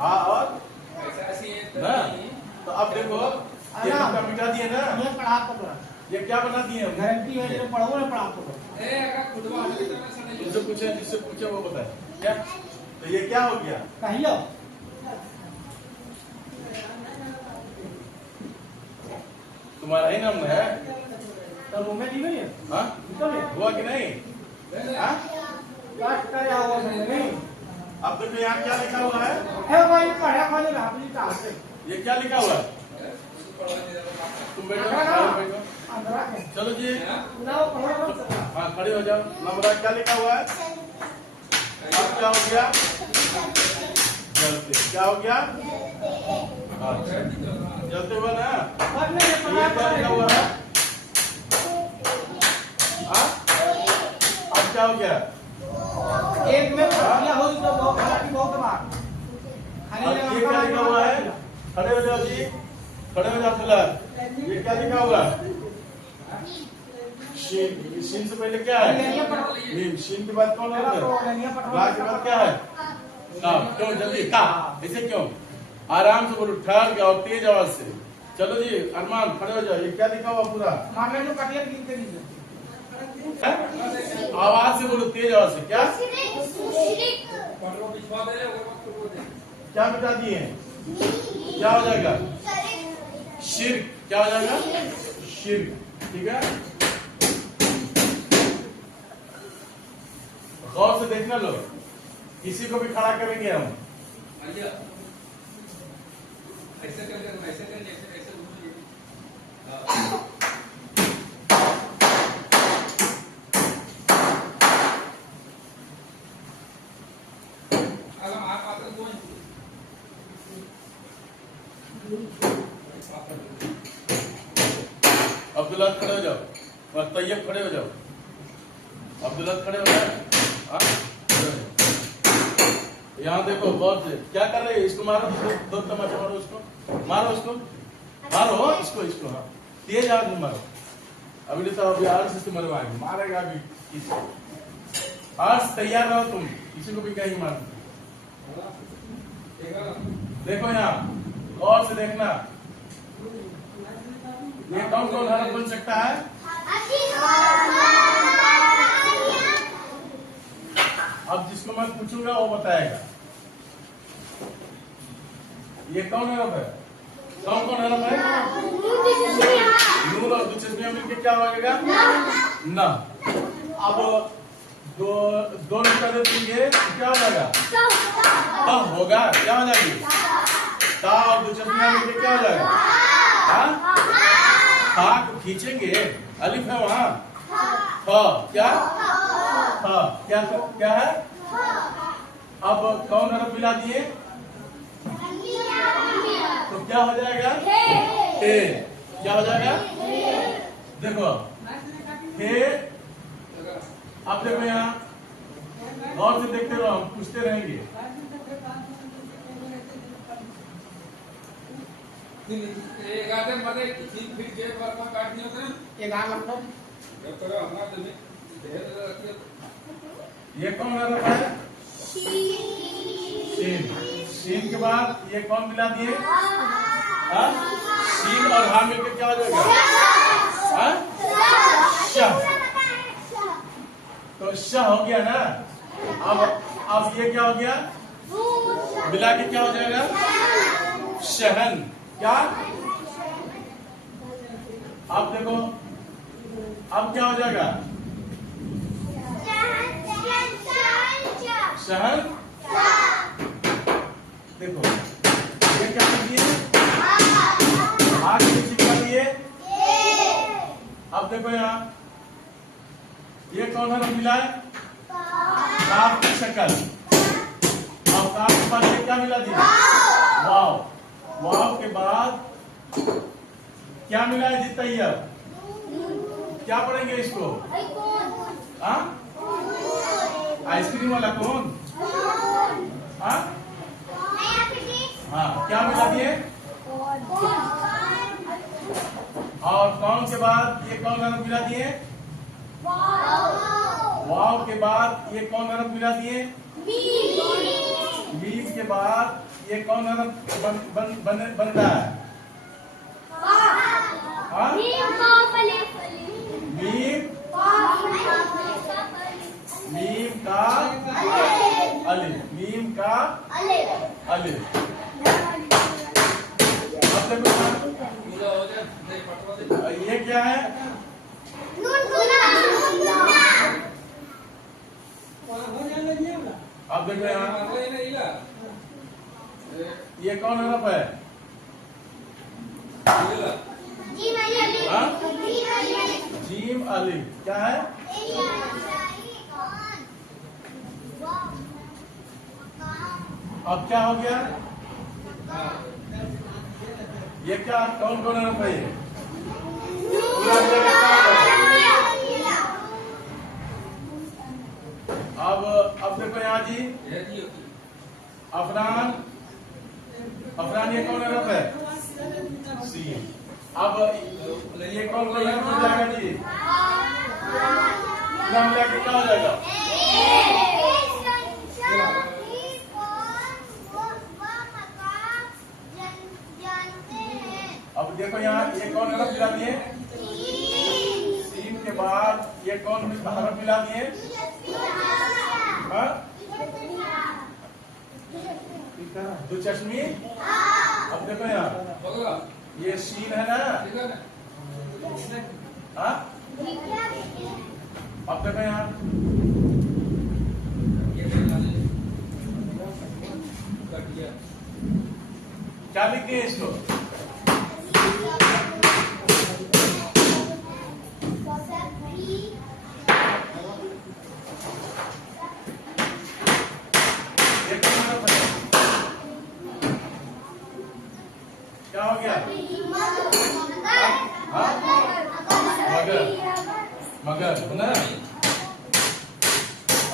हाँ और ना, तो अब देखो ये तो मिटा दिए ना, ये पढ़ा तो ये क्या बना दिए हम? गारंटी है, जो पढ़ो ना पढ़ा तो जिससे पूछे वो बताए क्या। तो ये क्या हो गया? कहियो तुम्हारा ही नाम है तो रूम में दी गई है। हाँ हुआ कि नहीं? हाँ काट कर आओ नहीं अब देखो यहाँ क्या लिखा हुआ है? भाई पढ़ा वाले भाभी का से ये क्या लिखा हुआ है? तुम बैठो बैठो, चलो जी हाँ खड़े हो जाओ। नंबर क्या लिखा हुआ है? अब क्या हो गया? जलते। क्या हो गया? अच्छा जलते हुए ना। ये क्या लिखा हुआ है? अब क्या हो गया? एक में पढ़िया हो तो बहुत बार ये क्या लिखा हुआ है? खड़े हो जाओ जी, खड़े हो जाओ फिलहाल। ये क्या लिखा हुआ है? शीन। शीन से पहले क्या है? मीम। शीन के बाद कौन होता है? ला के बाद क्या है? काम। क्यों जल्दी का ऐसे क्यों? आराम से बोलो, ठहर के और तेज आवाज से। चलो जी अरमान खड़े हो जाओ। ये क्या लिखा हुआ पूरा? आवाज से बोलो, तेज आवाज से। क्या क्या बता दिए? क्या हो जाएगा? शिर्क। क्या हो जाएगा? शिर्क। ठीक है, गौर से देखना लो, किसी को भी खड़ा करेंगे हम। अब्दुल्ला खड़े हो जाओ और तैयब खड़े हो जाओ। अब्दुल्ला खड़े हो जाओ। यहाँ देखो गौर से, क्या कर रहे हैं? इसको मारो, दो तमाचा मारो, उसको मारो, उसको मारो, इसको हाँ तेज आवाज में मारो। अभी तो अभी आर्स से मरवाएंगे, मारेगा अभी किसी। आर्स तैयार रहो तुम, किसी को भी कहीं मार। देखो यहाँ गौर से देखना, ये कौन कौन हरफ बन सकता है? अब जिसको मैं पूछूंगा वो बताएगा। ये कौन हरफ है? कौन हरफ है? नून और दुचस्मिया मिलकर क्या होगा? ना। अब दो नुक्ता दे देंगे क्या हो जाएगा? तब होगा। क्या हो जाएगी? ता और दुचस्मिया मिलकर क्या हो जाएगा? हाँ को खींचेंगे, अलिफ है वहाँ। क्या क्या है? अब कौन हरफ मिला दिए तो क्या हो जाएगा? हे। क्या हो जाएगा? देखो हे। अब देखो यहाँ गौर से देखते रहो, हम पूछते रहेंगे। ये कौन हरफ है? शीन। शीन के बाद ये कौन मिला दिए? शीन और हा मिलकर क्या हो जाएगा? शाह। तो शाह हो गया ना। अब ये क्या हो गया? मिला के क्या हो जाएगा? शहन। क्या? अब देखो अब क्या हो जाएगा? शहन। देखो ये क्या कर दिए? आगे क्या दिए? अब देखो यहाँ ये कौन हरफ मिला है? काफ की शक्ल। और काफ के बाद ये क्या मिला दिया? वाव। वाव के बाद क्या मिला है? जितना ही अब क्या पढ़ेंगे इसको? आइसक्रीम वाला कौन? हाँ क्या मिला दिए? और कौन के बाद ये कौन हरफ मिला दिए? वाव के बाद ये कौन हरफ मिला दिए? मीम के बाद ये कौन हरफ बन रहा है? हाँ? मीम का अलिफ, मीम का अलिफ। अब देखो ये क्या है? अब देखो यहाँ ये कौन हरफ है? हाँ? जीम अलिफ क्या है? अब क्या हो गया? ये क्या कौन कौन हरफ है? ये अब देखो यहाँ जी अफरान, अफरान ये कौन हरफ है? सीन। अब ये कौन कौन हरफ हो जाएगा जी? नाम लेके क्या हो जाएगा? अब देखो यहाँ ये कौन हरफ मिला दिए? सीन के बाद ये कौन हरफ मिला दिए? हाँ? दो चश्मी। अब देखो यहाँ ये सीन है ना? हाँ? अब देखो यहाँ क्या लिख दिए इसको? क्या हो गया? मगर, मगर है ना?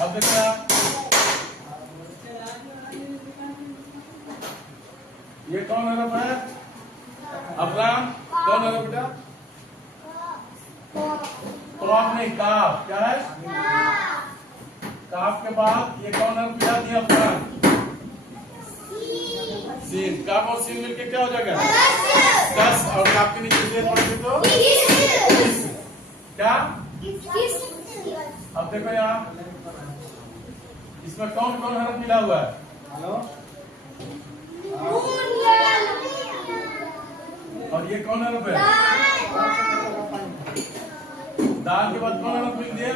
अब देखना ये कौन हरफ है? अफरान कौन हरफ बेटा? कॉफ नहीं, काफ। क्या है? काफ के बाद ये कौन हरफ मिला दिया? अफरान सीन। काफ और सीन मिलके क्या हो जाएगा? 10। और काफ के नीचे जेर पड़ेगी तो क्या? अब देखो यहाँ इसमें कौन कौन हरफ मिला हुआ है? और ये कौन हरफ है? दाल के बाद कौन हरफ मिल दिए?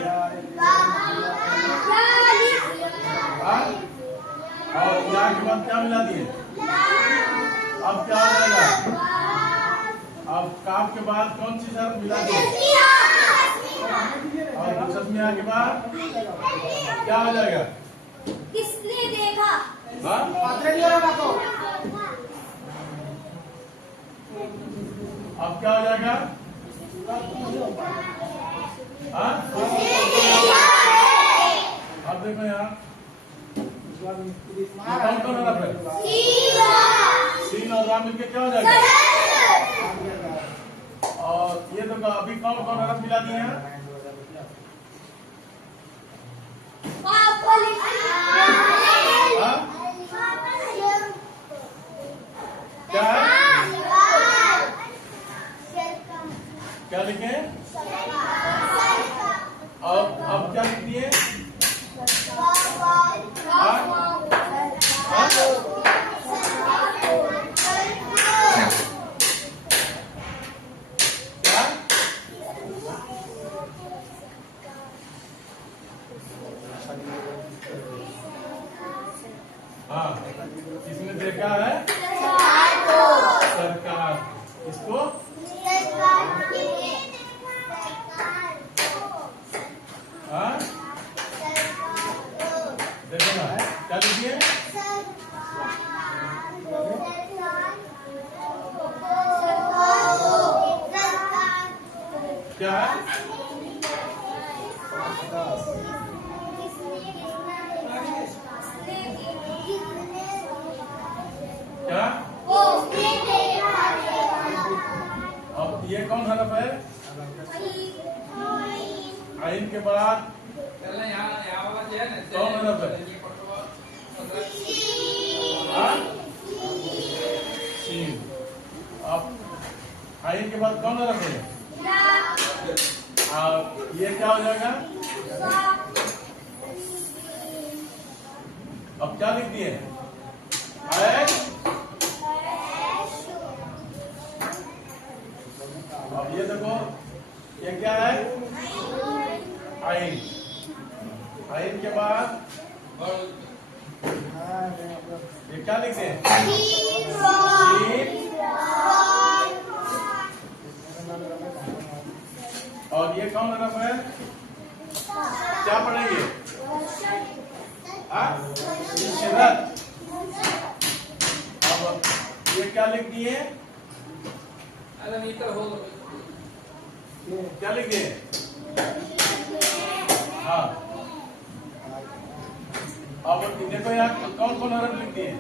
और यहाँ के बाद क्या मिला दिए? अब क्या हो जाएगा? अब काफ के बाद कौन सी हरफ मिला दिए? और चश्मिया के बाद क्या हो जाएगा? किसने देखा? हाँ? अब क्या हो जाएगा? हाँ? अब देखो यहाँ कौन कौन हरफ है? सीन और राम मिलके क्या हो जाएगा? और ये तो अभी कौन कौन हरफ मिला दिए हैं? हाँ? क्या है? क्या लिखे? अब क्या लिख दिए? हाँ, किसने देखा है? सरकार। इसको हाँ? देखो ना क्या लिखिए? क्या है? क्या? अब ये कौन हरफ है? आइन के बाद कौन हरफ है? हाँ? शीन। अब आइन के बाद कौन हरफ है? ये क्या हो जाएगा? अब क्या लिख दिए? अब ये देखो, ये क्या है? आइन। आइन के बाद ये क्या लिखते हैं? और ये कौन हरफ है? क्या पढ़ेंगे? इशरत। अब ये क्या लिख दिए? क्या लिख दिए? हाँ। अब देखो यहाँ कौन कौन हरफ लिख दिए?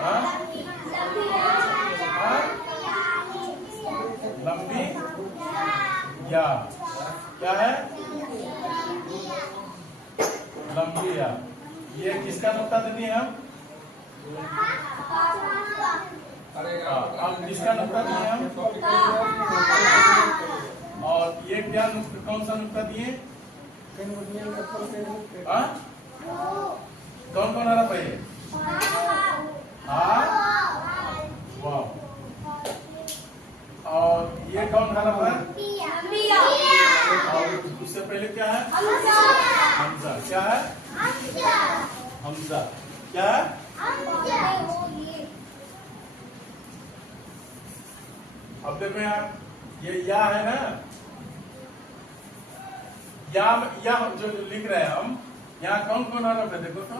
हाँ? हाँ? लंबी या क्या है? लंबी या। ये किसका नुक्ता दे दिए हम? अब किसका नुक्ता दिए हम? और ये क्या कौन सा नुक्ता दिए? हाँ? कौन कौन हरफ है ये? हाँ? वाह। और ये कौन हरफ है? और उससे पहले क्या है? हमजा। क्या है? हमजा। क्या है? अब देखो यार, ये या है ना? या जो लिख रहे हैं हम, यहाँ कौन कौन हरफ है? देखो तो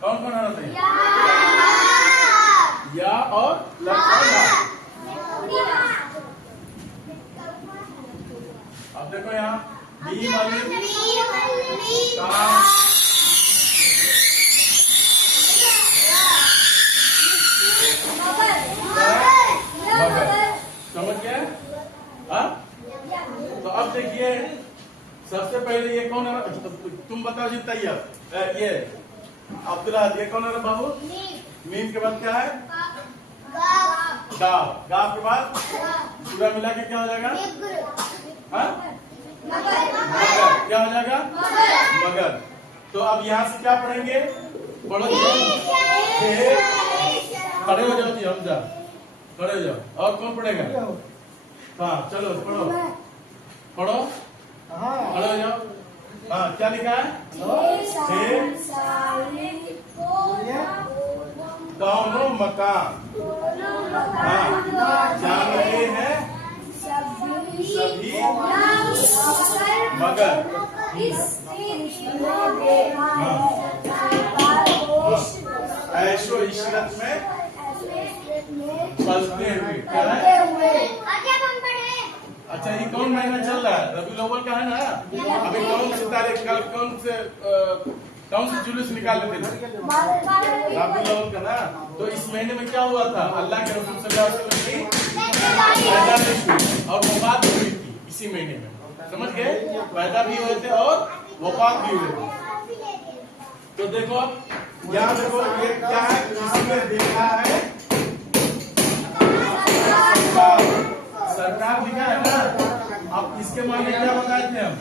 कौन कौन हरफ है? या और अब देखो यहाँ बी वाली समझ गए? हाँ? तो अब देखिए, सबसे पहले ये कौन है? तुम बताओ जी। तैयब, ये अब्दुल्ला, ये कौन है बाबू? मीम के बाद क्या है? गाव। गाव के बाद पूरा मिला के क्या हो जाएगा? हाँ? मगर। क्या हो जाएगा? मगर। तो अब यहाँ से क्या पढ़ेंगे? पढ़ो। खड़े हो जाओ जी, हमजा खड़े हो जाओ। और कौन पढ़ेगा? हाँ चलो पढ़ो, पढ़ो, खड़े हो जाओ। हाँ क्या लिखा है? दोनों मकान जान रहे हैं सभी मगर ऐशो इशरत में पलते हुए। क्या है? अच्छा, ये कौन महीना चल रहा है? रबीउल अव्वल का है ना? अभी कौन सी तारीख, कल कौन से जुलूस निकाल लेते थे? रबीउल अव्वल का ना? तो इस महीने में क्या हुआ था? अल्लाह के रसूल सल्लल्लाहु अलैहि वसल्लम की पैदाइश हुई और वफात भी हुई थी इसी महीने में। समझ गए? पैदा भी हुए थे और वफात भी हुए थे। तो देखो यहाँ देखो, ये क्या है? इसमें देखा है सरकार लिखा है ना? अब इसके मायने क्या बताए थे हम?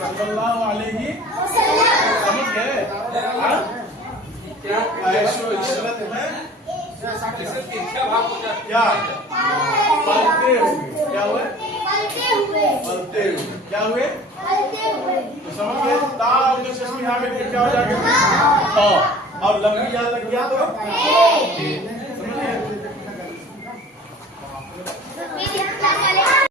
सल्लल्लाहु अलैहि। समझ गए? ऐशो इशरत में क्या पलते हुए। क्या हुए? पलते हुए। क्या हुए? तो समझ गए? ताल जो शशि हामिद क्या हो जाएगा? और लंबी याद लग गया तो